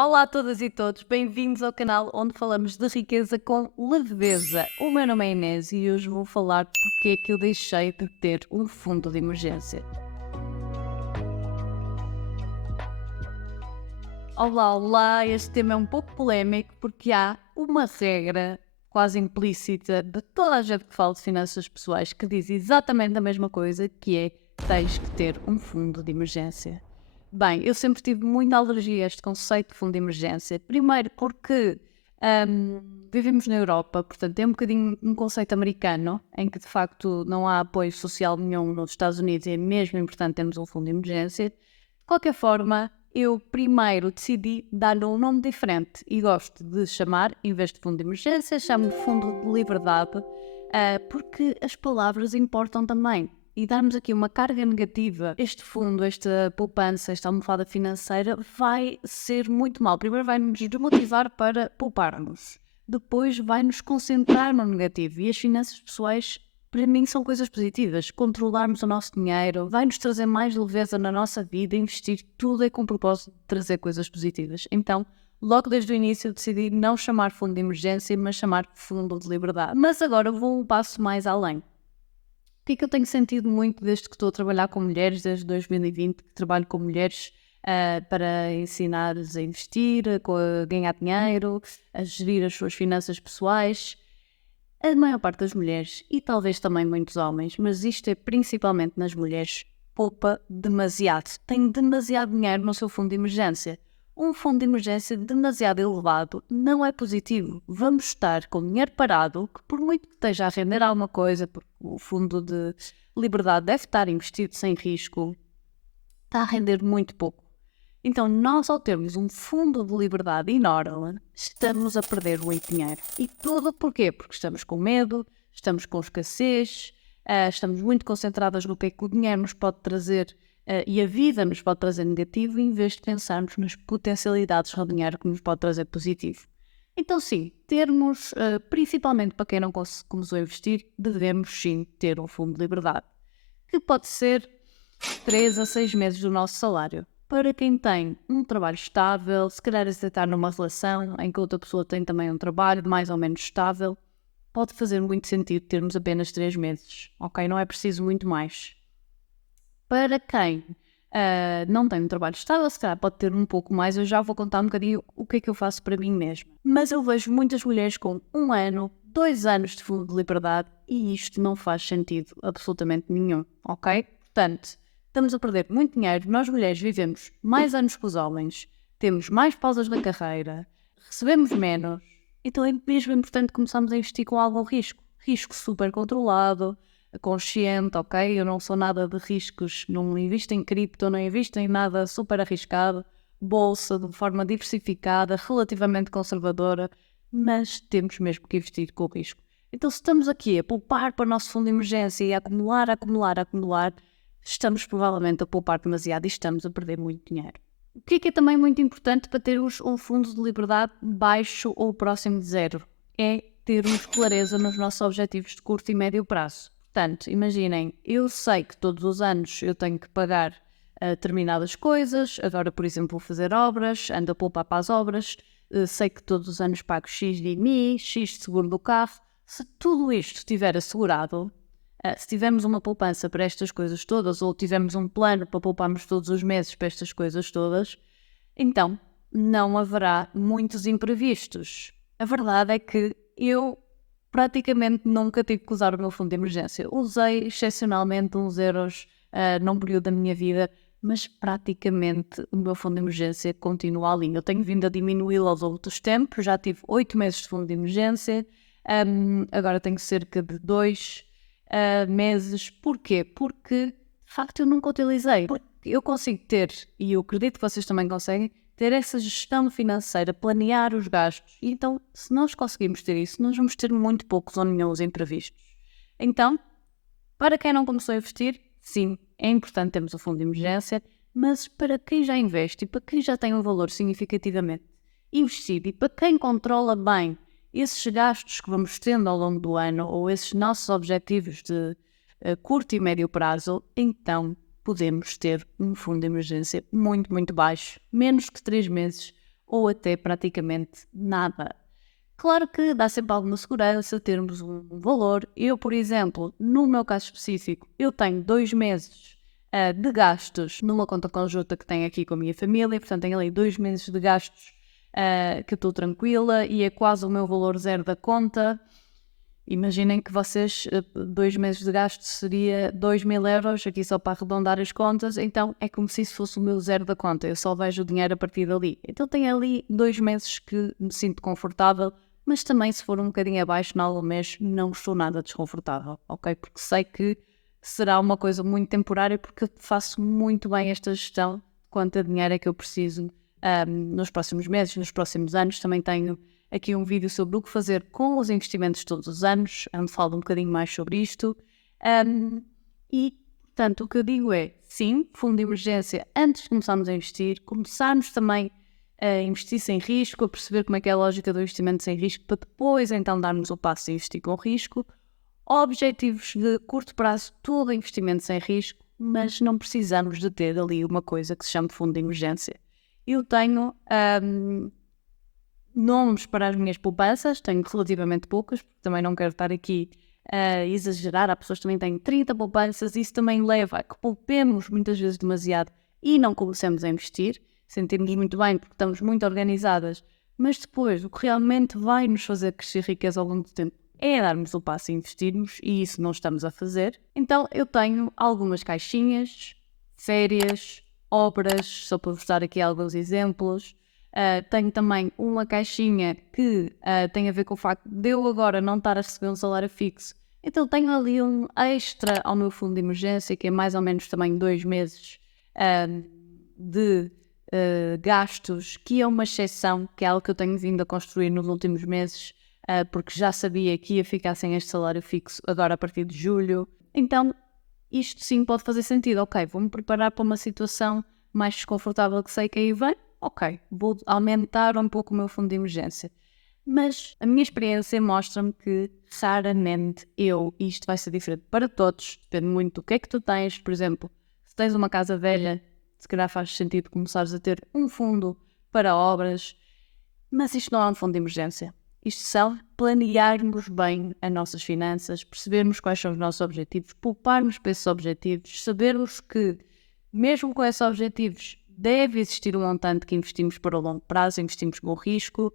Olá a todas e todos, bem-vindos ao canal onde falamos de riqueza com leveza. O meu nome é Inês e hoje vou falar de porque é que eu deixei de ter um fundo de emergência. Olá, olá, este tema é um pouco polémico porque há uma regra quase implícita de toda a gente que fala de finanças pessoais que diz exatamente a mesma coisa, que é tens que ter um fundo de emergência. Bem, eu sempre tive muita alergia a este conceito de fundo de emergência. Primeiro porque vivemos na Europa, portanto é um bocadinho um conceito americano, em que de facto não há apoio social nenhum nos Estados Unidos e é mesmo importante termos um fundo de emergência. De qualquer forma, eu primeiro decidi dar-lhe um nome diferente e gosto de chamar, em vez de fundo de emergência, chamo de fundo de liberdade, porque as palavras importam também. E darmos aqui uma carga negativa, este fundo, esta poupança, esta almofada financeira, vai ser muito mal. Primeiro vai-nos desmotivar para pouparmos. Depois vai-nos concentrar no negativo. E as finanças pessoais, para mim, são coisas positivas. Controlarmos o nosso dinheiro vai-nos trazer mais leveza na nossa vida. Investir tudo é com o propósito de trazer coisas positivas. Então, logo desde o início, eu decidi não chamar fundo de emergência, mas chamar fundo de liberdade. Mas agora vou um passo mais além. O que é que eu tenho sentido muito desde que estou a trabalhar com mulheres, desde 2020, que trabalho com mulheres para ensinar-lhes a investir, a ganhar dinheiro, a gerir as suas finanças pessoais? A maior parte das mulheres, e talvez também muitos homens, mas isto é principalmente nas mulheres, poupa demasiado. Tem demasiado dinheiro no seu fundo de emergência. Um fundo de emergência demasiado elevado não é positivo. Vamos estar com dinheiro parado, que por muito que esteja a render alguma coisa, porque o fundo de liberdade deve estar investido sem risco, está a render muito pouco. Então, nós, ao termos um fundo de liberdade enorme, estamos a perder muito dinheiro. E tudo porquê? Porque estamos com medo, estamos com escassez, estamos muito concentradas no que é que o dinheiro nos pode trazer e a vida nos pode trazer negativo, em vez de pensarmos nas potencialidades do dinheiro que nos pode trazer positivo. Então, sim, termos, principalmente para quem não começou a investir, devemos sim ter um fundo de liberdade, que pode ser 3 a 6 meses do nosso salário. Para quem tem um trabalho estável, se calhar aceitar numa relação em que outra pessoa tem também um trabalho mais ou menos estável, pode fazer muito sentido termos apenas 3 meses, ok? Não é preciso muito mais. Para quem não tem um trabalho estável, se calhar pode ter um pouco mais, eu já vou contar um bocadinho o que é que eu faço para mim mesma. Mas eu vejo muitas mulheres com 1 ano, 2 anos de fundo de liberdade e isto não faz sentido absolutamente nenhum, ok? Portanto, estamos a perder muito dinheiro, nós mulheres vivemos mais anos que os homens, temos mais pausas na carreira, recebemos menos, então é mesmo importante começarmos a investir com algum risco. Risco super controlado, consciente, ok? Eu não sou nada de riscos, não invisto em cripto, não invisto em nada super arriscado, bolsa de forma diversificada, relativamente conservadora, mas temos mesmo que investir com risco. Então, se estamos aqui a poupar para o nosso fundo de emergência e a acumular, acumular, acumular, estamos provavelmente a poupar demasiado e estamos a perder muito dinheiro. O que é também muito importante para termos um fundo de liberdade baixo ou próximo de zero? É termos clareza nos nossos objetivos de curto e médio prazo. Portanto, imaginem, eu sei que todos os anos eu tenho que pagar determinadas coisas, agora, por exemplo, vou fazer obras, ando a poupar para as obras, sei que todos os anos pago X de IMI, X de seguro do carro. Se tudo isto estiver assegurado, se tivermos uma poupança para estas coisas todas, ou tivermos um plano para pouparmos todos os meses para estas coisas todas, então não haverá muitos imprevistos. A verdade é que eu praticamente nunca tive que usar o meu fundo de emergência. Usei excepcionalmente uns euros num período da minha vida, mas praticamente o meu fundo de emergência continua ali. Eu tenho vindo a diminuí-lo ao longo dos tempos, já tive 8 meses de fundo de emergência, agora tenho cerca de 2 meses. Porquê? Porque de facto eu nunca utilizei. Porque eu consigo ter, e eu acredito que vocês também conseguem, ter essa gestão financeira, planear os gastos. E então, se nós conseguimos ter isso, nós vamos ter muito poucos ou nenhum imprevistos. Então, para quem não começou a investir, sim, é importante termos o fundo de emergência, mas para quem já investe e para quem já tem um valor significativamente investido e para quem controla bem esses gastos que vamos tendo ao longo do ano ou esses nossos objetivos de curto e médio prazo, então podemos ter um fundo de emergência muito, muito baixo, menos que 3 meses, ou até praticamente nada. Claro que dá sempre alguma segurança termos um valor. Eu, por exemplo, no meu caso específico, eu tenho 2 meses de gastos numa conta conjunta que tenho aqui com a minha família, portanto tenho ali 2 meses de gastos que eu estou tranquila e é quase o meu valor zero da conta. Imaginem que vocês, 2 meses de gasto seria 2.000 euros, aqui só para arredondar as contas, então é como se isso fosse o meu zero da conta, eu só vejo o dinheiro a partir dali. Então tenho ali 2 meses que me sinto confortável, mas também se for um bocadinho abaixo no algum mês não estou nada desconfortável, ok? Porque sei que será uma coisa muito temporária, porque eu faço muito bem esta gestão de quanto dinheiro é que eu preciso nos próximos meses, nos próximos anos. Também tenho aqui um vídeo sobre o que fazer com os investimentos todos os anos, onde falo um bocadinho mais sobre isto. E, portanto, o que eu digo é, sim, fundo de emergência antes de começarmos a investir, começarmos também a investir sem risco, a perceber como é que é a lógica do investimento sem risco, para depois então darmos o passo a investir com risco. Objetivos de curto prazo, todo investimento sem risco, mas não precisamos de ter ali uma coisa que se chama fundo de emergência. Eu tenho nomes para as minhas poupanças, tenho relativamente poucas, porque também não quero estar aqui a exagerar. Há pessoas que também têm 30 poupanças, isso também leva a que poupemos muitas vezes demasiado e não comecemos a investir. Sentimos muito bem porque estamos muito organizadas, mas depois o que realmente vai nos fazer crescer riqueza ao longo do tempo é darmos o passo e investirmos, e isso não estamos a fazer. Então eu tenho algumas caixinhas, férias, obras, só para vos dar aqui alguns exemplos. Tenho também uma caixinha que tem a ver com o facto de eu agora não estar a receber um salário fixo. Então tenho ali um extra ao meu fundo de emergência, que é mais ou menos também 2 meses de gastos, que é uma exceção, que é algo que eu tenho vindo a construir nos últimos meses, porque já sabia que ia ficar sem este salário fixo agora a partir de julho. Então isto sim pode fazer sentido. Ok, vou-me preparar para uma situação mais desconfortável que sei que aí vem. Ok, vou aumentar um pouco o meu fundo de emergência. Mas a minha experiência mostra-me que raramente isto vai ser diferente para todos, depende muito do que é que tu tens. Por exemplo, se tens uma casa velha, se calhar faz sentido começares a ter um fundo para obras, mas isto não é um fundo de emergência. Isto são planearmos bem as nossas finanças, percebermos quais são os nossos objetivos, pouparmos para esses objetivos, sabermos que, mesmo com esses objetivos, deve existir um montante que investimos para o longo prazo, investimos com risco.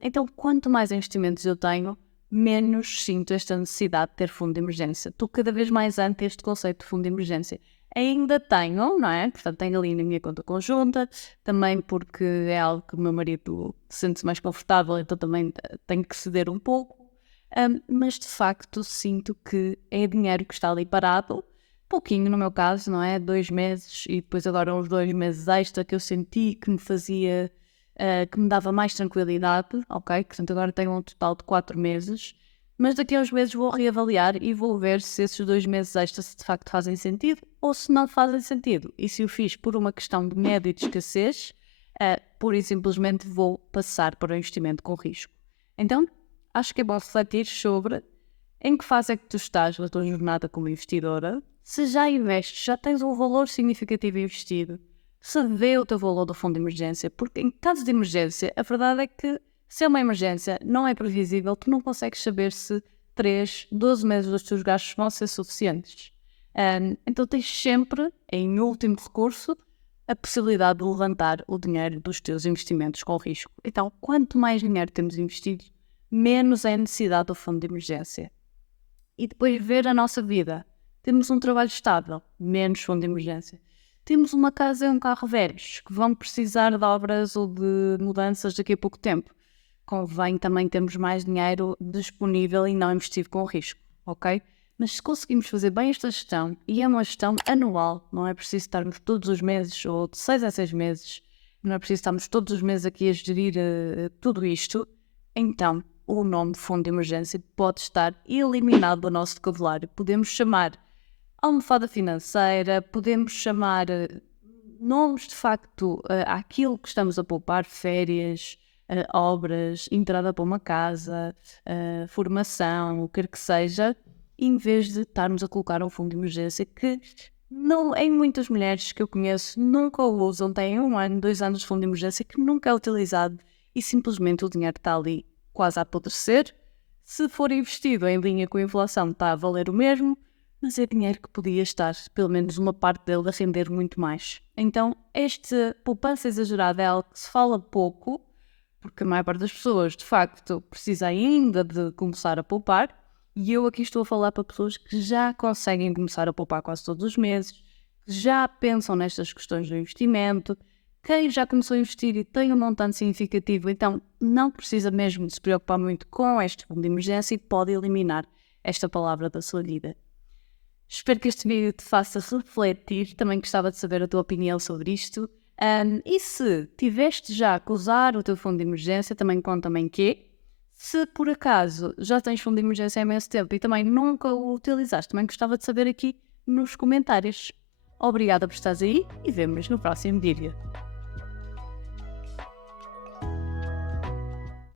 Então, quanto mais investimentos eu tenho, menos sinto esta necessidade de ter fundo de emergência. Estou cada vez mais anti este conceito de fundo de emergência. Ainda tenho, não é? Portanto, tenho ali na minha conta conjunta, também porque é algo que o meu marido sente-se mais confortável, então também tenho que ceder um pouco. Mas, de facto, sinto que é dinheiro que está ali parado, pouquinho no meu caso, não é? 2 meses e depois agora uns 2 meses extra que eu senti que me fazia, que me dava mais tranquilidade, ok? Portanto, agora tenho um total de 4 meses, mas daqui a uns meses vou reavaliar e vou ver se esses 2 meses extras de facto fazem sentido ou se não fazem sentido. E se o fiz por uma questão de medo e de escassez, pura e simplesmente vou passar para o investimento com risco. Então, acho que é bom refletir sobre em que fase é que tu estás na tua jornada como investidora. Se já investes, já tens um valor significativo investido, se vê o teu valor do fundo de emergência, porque em caso de emergência, a verdade é que se é uma emergência, não é previsível, tu não consegues saber se 3, 12 meses dos teus gastos vão ser suficientes. Então tens sempre, em último recurso, a possibilidade de levantar o dinheiro dos teus investimentos com risco. Então, quanto mais dinheiro temos investido, menos é a necessidade do fundo de emergência. E depois ver a nossa vida. Temos um trabalho estável, menos fundo de emergência. Temos uma casa e um carro velhos, que vão precisar de obras ou de mudanças daqui a pouco tempo. Convém também termos mais dinheiro disponível e não investido com risco, ok? Mas se conseguimos fazer bem esta gestão, e é uma gestão anual, não é preciso estarmos todos os meses ou de 6 a 6 meses, não é preciso estarmos todos os meses aqui a gerir tudo isto, então o nome de fundo de emergência pode estar eliminado do nosso vocabulário. Podemos chamar almofada financeira, podemos chamar nomes de facto àquilo que estamos a poupar, férias, obras, entrada para uma casa, formação, o que quer que seja, em vez de estarmos a colocar um fundo de emergência que Não, em muitas mulheres que eu conheço nunca o usam, têm 1 ano, 2 anos de fundo de emergência que nunca é utilizado e simplesmente o dinheiro está ali quase a apodrecer. Se for investido em linha com a inflação, está a valer o mesmo, mas é dinheiro que podia estar, pelo menos uma parte dele, a render muito mais. Então, esta poupança exagerada é algo que se fala pouco, porque a maior parte das pessoas, de facto, precisa ainda de começar a poupar. E eu aqui estou a falar para pessoas que já conseguem começar a poupar quase todos os meses, que já pensam nestas questões do investimento, quem já começou a investir e tem um montante significativo, então não precisa mesmo de se preocupar muito com este fundo de emergência e pode eliminar esta palavra da sua vida. Espero que este vídeo te faça refletir. Também gostava de saber a tua opinião sobre isto. E se tiveste já que usar o teu fundo de emergência, também conta-me em quê. Se por acaso já tens fundo de emergência há imenso tempo e também nunca o utilizaste, também gostava de saber aqui nos comentários. Obrigada por estares aí e vemo-nos no próximo vídeo.